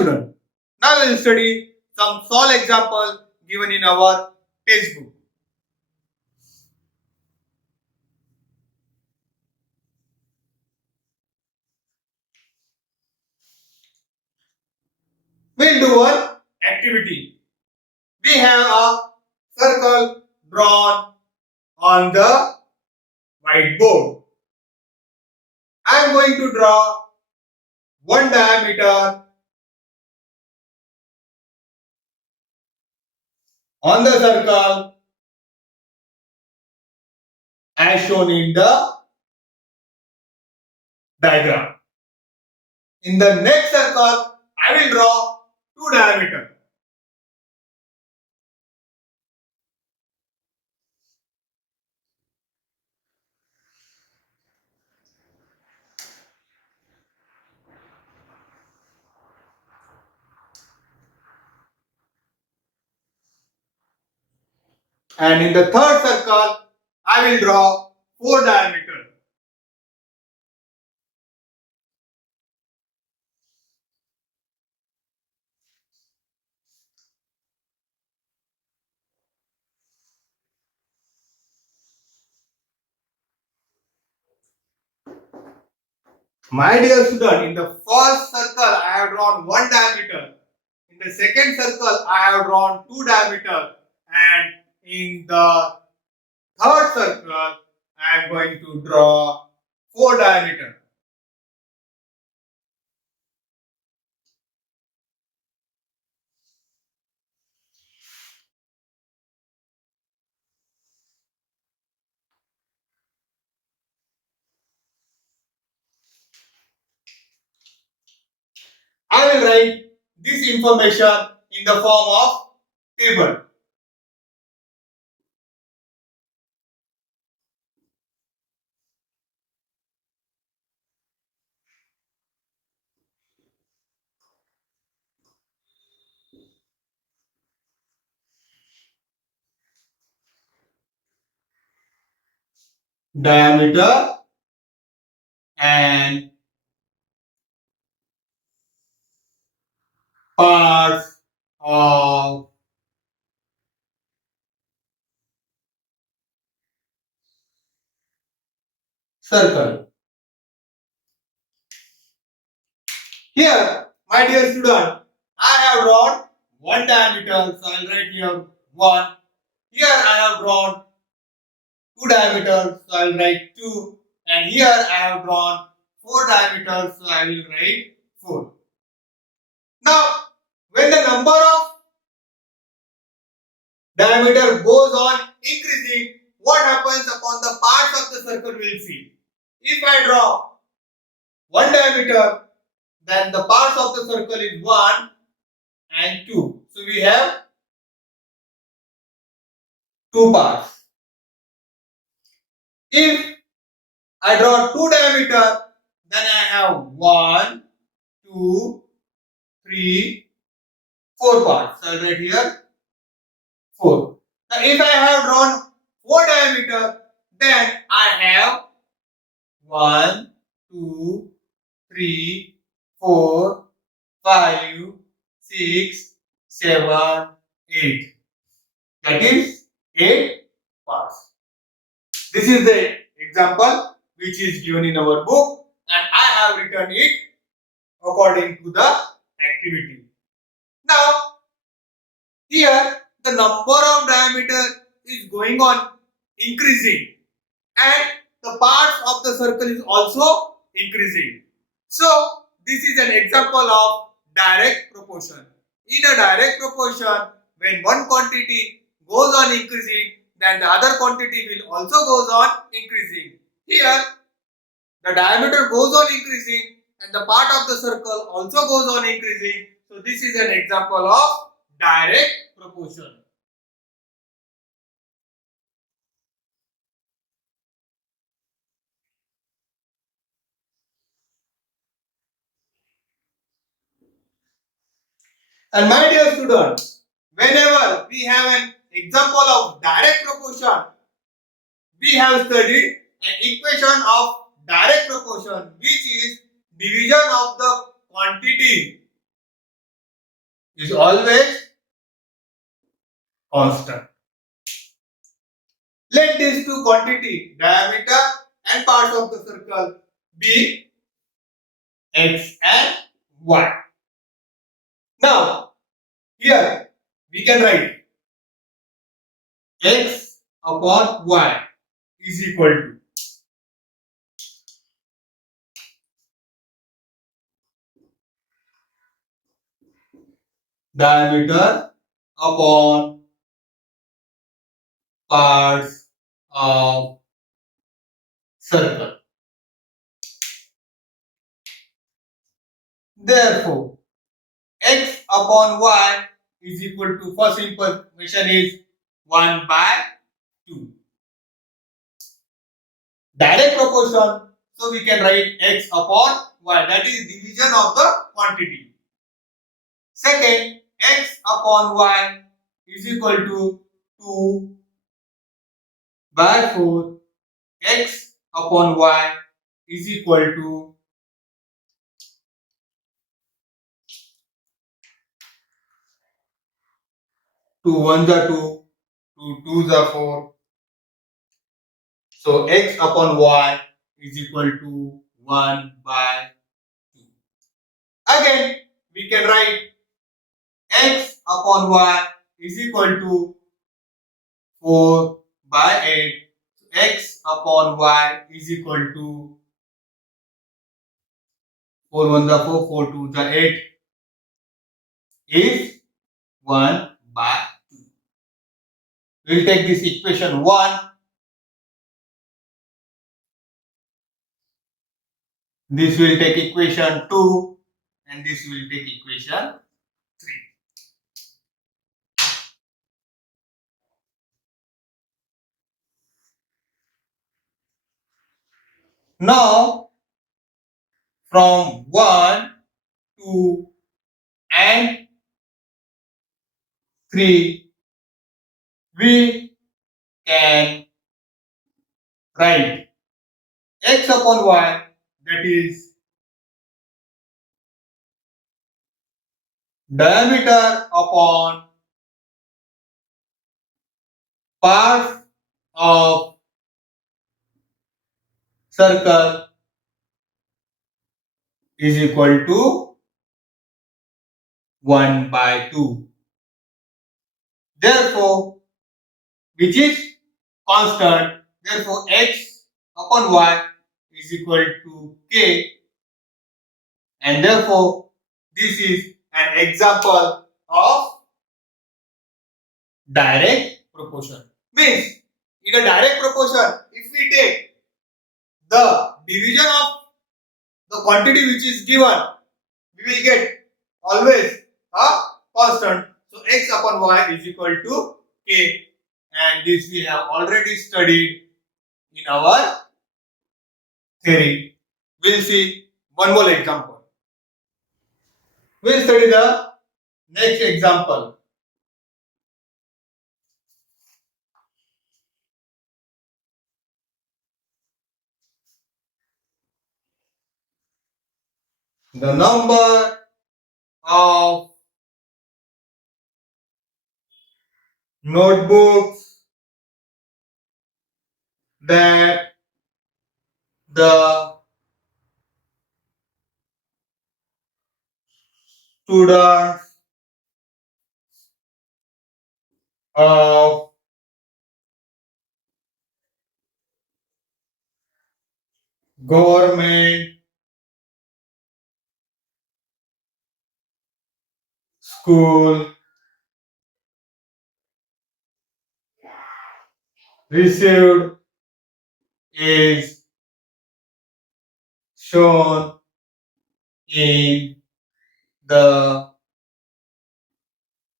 student, now we will study some solve example given in our textbook. We'll do one activity. We have a circle drawn on the whiteboard. I am going to draw one diameter on the circle as shown in the diagram. In the next circle, I will draw two diameters. And in the third circle, I will draw four diameters. My dear student, in the first circle, I have drawn one diameter. In the second circle, I have drawn two diameters. And in the third circle, I am going to draw four diameters. I will write this information in the form of table. Diameter and parts of circle. Here, my dear student, I have drawn one diameter, so I will write here 1. Here I have drawn two diameters, so I will write 2. And here I have drawn four diameters, so I will write 4. Now, when the number of diameter goes on increasing, what happens upon the parts of the circle we will see. If I draw one diameter, then the parts of the circle is 1 and 2. So we have two parts. If I draw two diameter, then I have 1, 2, 3, 4 parts. So I'll write here 4. Now if I have drawn 4 diameter, then I have 1, 2, 3, 4, 5, 6, 7, 8. That is 8 parts. This is the example which is given in our book, and I have written it according to the activity. Now, here the number of diameter is going on increasing and the parts of the circle is also increasing. So, this is an example of direct proportion. In a direct proportion, when one quantity goes on increasing, then the other quantity will also goes on increasing. Here, the diameter goes on increasing and the part of the circle also goes on increasing. So, this is an example of direct proportion. And my dear students, whenever we have an example of direct proportion, we have studied an equation of direct proportion, which is division of the quantity is always constant. Let these two quantity, diameter and parts of the circle, be x and y. Now, here we can write x upon y is equal to diameter upon parts of circle. Therefore, x upon y is equal to, first information is 1 by 2. Direct proportion, so we can write x upon y, that is division of the quantity. Second, x upon y is equal to 2 by 4. X upon y is equal to 2 1 are 2, 2 2 are 4. So x upon y is equal to 1 by 2. Again, we can write x upon y is equal to 4 by 8. X upon y is equal to 4 1 are 4, 4 2 are 8 is 1 by 2. We'll take this equation 1. This will take equation 2 and this will take equation 3. Now, from 1, 2 and 3, we can write x upon y, that is diameter upon parts of circle is equal to 1 by 2. Therefore, which is constant, therefore x upon y is equal to k, and therefore this is an example of direct proportion. Means, in a direct proportion, if we take the division of the quantity which is given, we will get always a constant. So x upon y is equal to k, and this we have already studied in our theory. We'll see one more example. We'll study the next example. The number of notebooks that the students of government school received is shown in the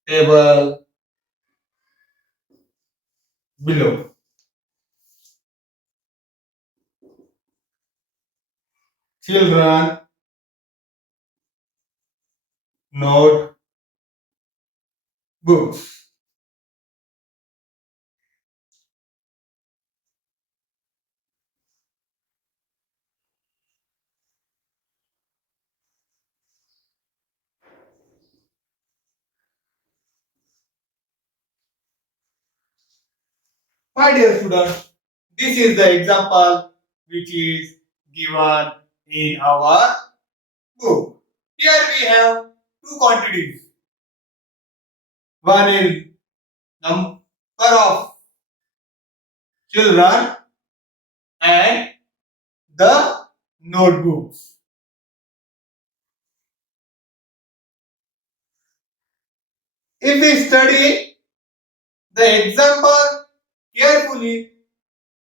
table below. Children note books. My dear students, this is the example which is given in our book. Here we have two quantities. One is number of children and the notebooks. If we study the example carefully,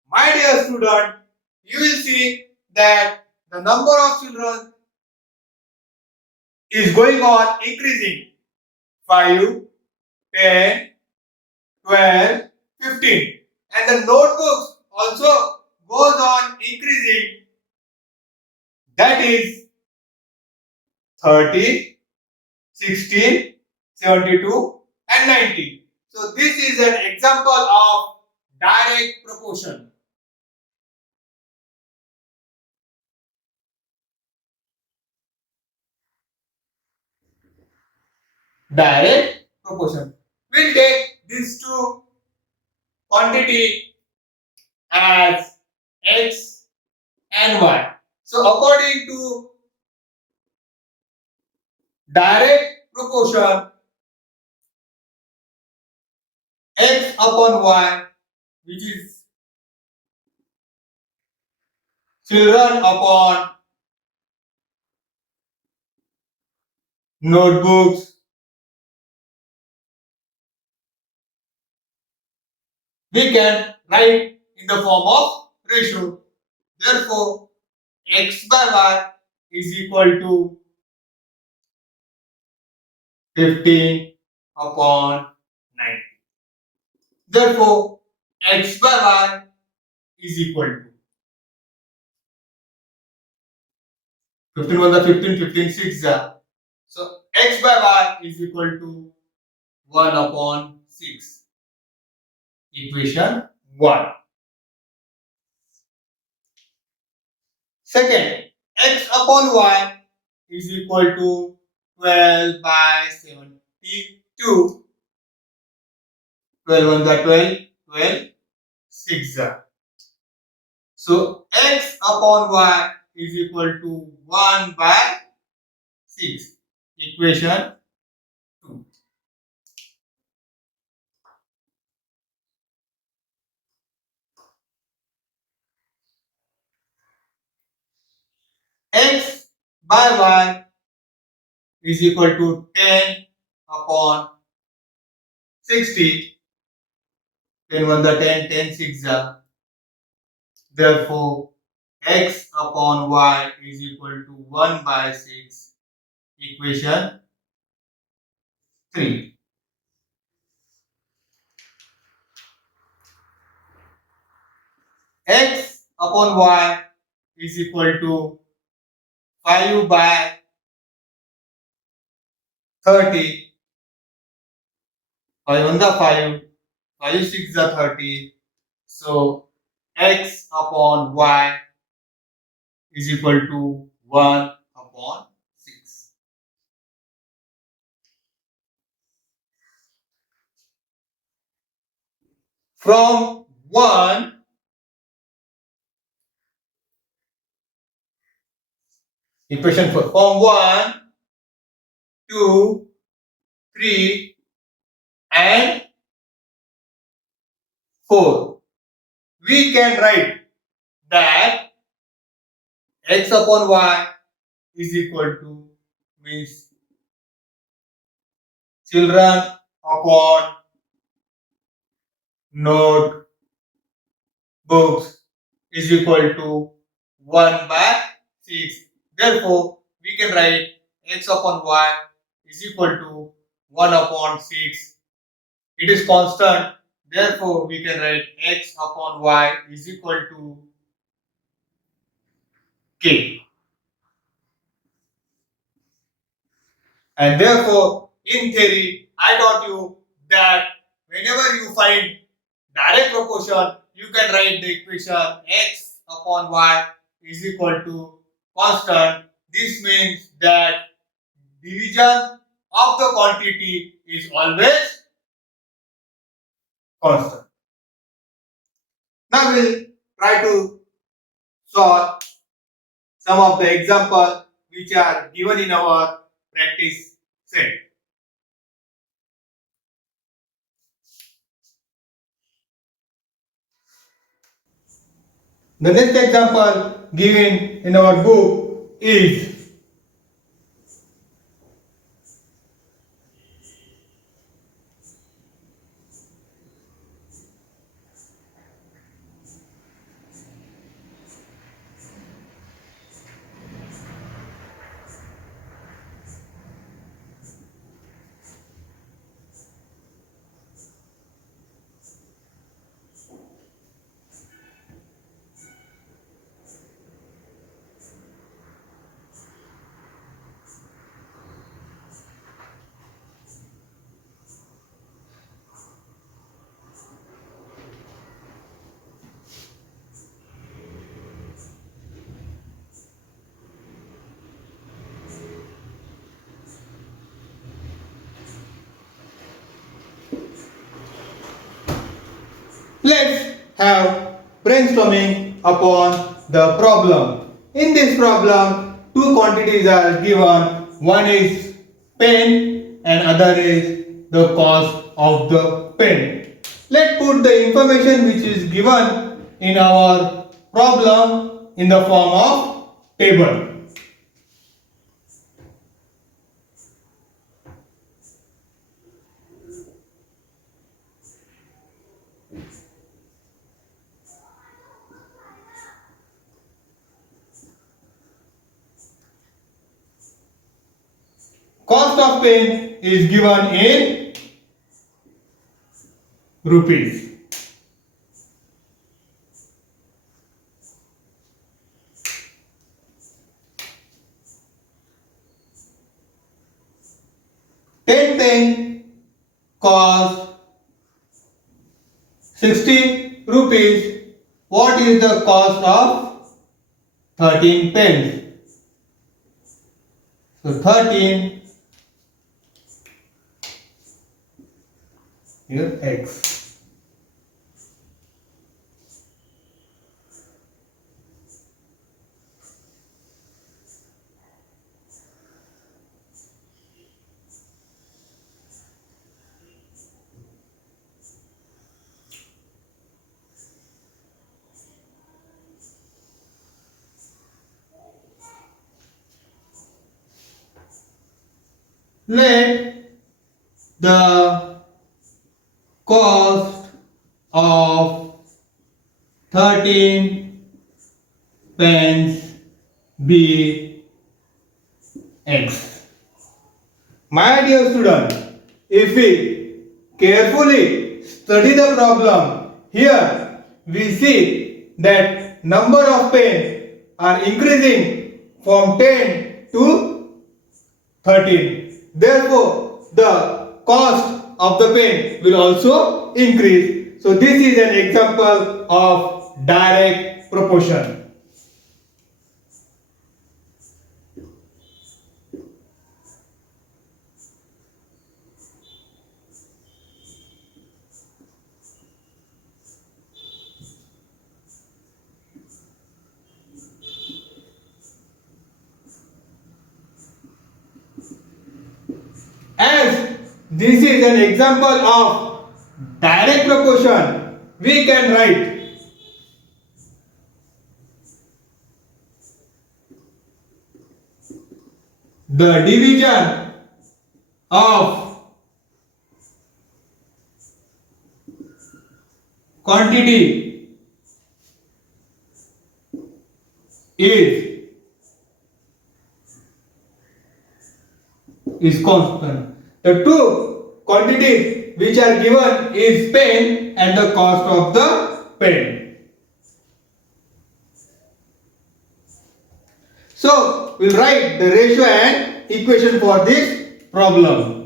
my dear student, you will see that the number of children is going on increasing. 5, 10, 12, 15. And the notebooks also goes on increasing. That is 30, 16, 72 and 90. So this is an example of direct proportion. Direct proportion. We'll take these two quantity as x and y. So according to direct proportion, x upon y, which is children upon notebooks, we can write in the form of ratio. Therefore, x by y is equal to 15 upon 90. Therefore, x by y is equal to 15 1 the 15, 15 6 the. So, x by y is equal to 1 upon 6. Equation 1. Second, x upon y is equal to 12 by 72. 12 1 the 12, 12, 6 the. So, x upon y is equal to 1 by 6. Equation 2. X by y is equal to 10 upon 60. 10 1 the 10, 10 6 the. Therefore, x upon y is equal to 1 by 6. Equation 3. X upon y is equal to 5 by 30. 5 on the 5, 5 6 the 30. So, x upon y is equal to 1 upon 6. From 1, equation 4, from 1, 2, 3 and 4, we can write that x upon y is equal to, means children upon notebooks is equal to 1 by 6. Therefore, we can write x upon y is equal to 1 upon 6. It is constant. Therefore, we can write x upon y is equal to k. And therefore, in theory, I taught you that whenever you find direct proportion, you can write the equation x upon y is equal to constant. This means that division of the quantity is always constant. Now we'll try to solve some of the examples which are given in our practice set. The next example given in our book is let's have brainstorming upon the problem. In this problem, two quantities are given. One is pen and other is the cost of the pen. Let's put the information which is given in our problem in the form of table. Cost of pen is given in rupees. Ten pen cost 60 rupees. What is the cost of 13 pens? So 13 here x. Let the cost of 13 pens be x. My dear student, if we carefully study the problem, here we see that number of pens are increasing from 10 to 13. Therefore, the cost of the pen will also increase. So, this is an example of direct proportion. As this is an example of direct proportion, we can write the division of quantity is constant. The two quantities which are given is pen and the cost of the pen. So, we will write the ratio and equation for this problem.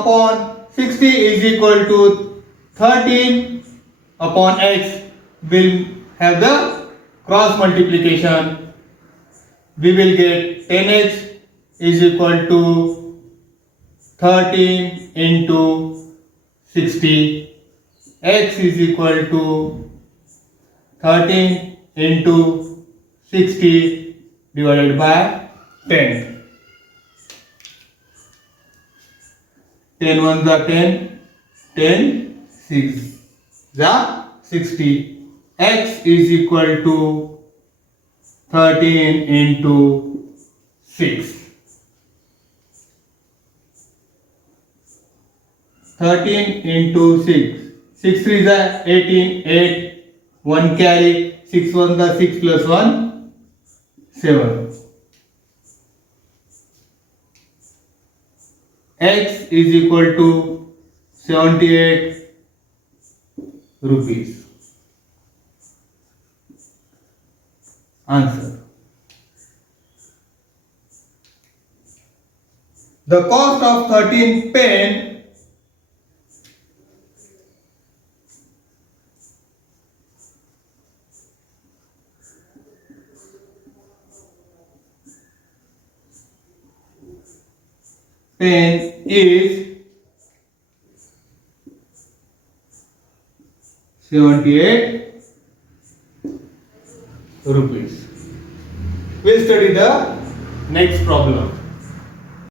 upon 60 is equal to 13 upon x. Will have the cross multiplication. We will get 10x is equal to 13 into 60. X is equal to 13 into 60 divided by 10. 10 ones are 10, 10, 6 the 60. X is equal to 13 into 6. 13 into 6. 6 3 is 18, 8, 1 carry, 6 1 the 6 plus 1, 7. X is equal to 78 rupees. Answer. The cost of 13 pen is 78 rupees. We'll study the next problem.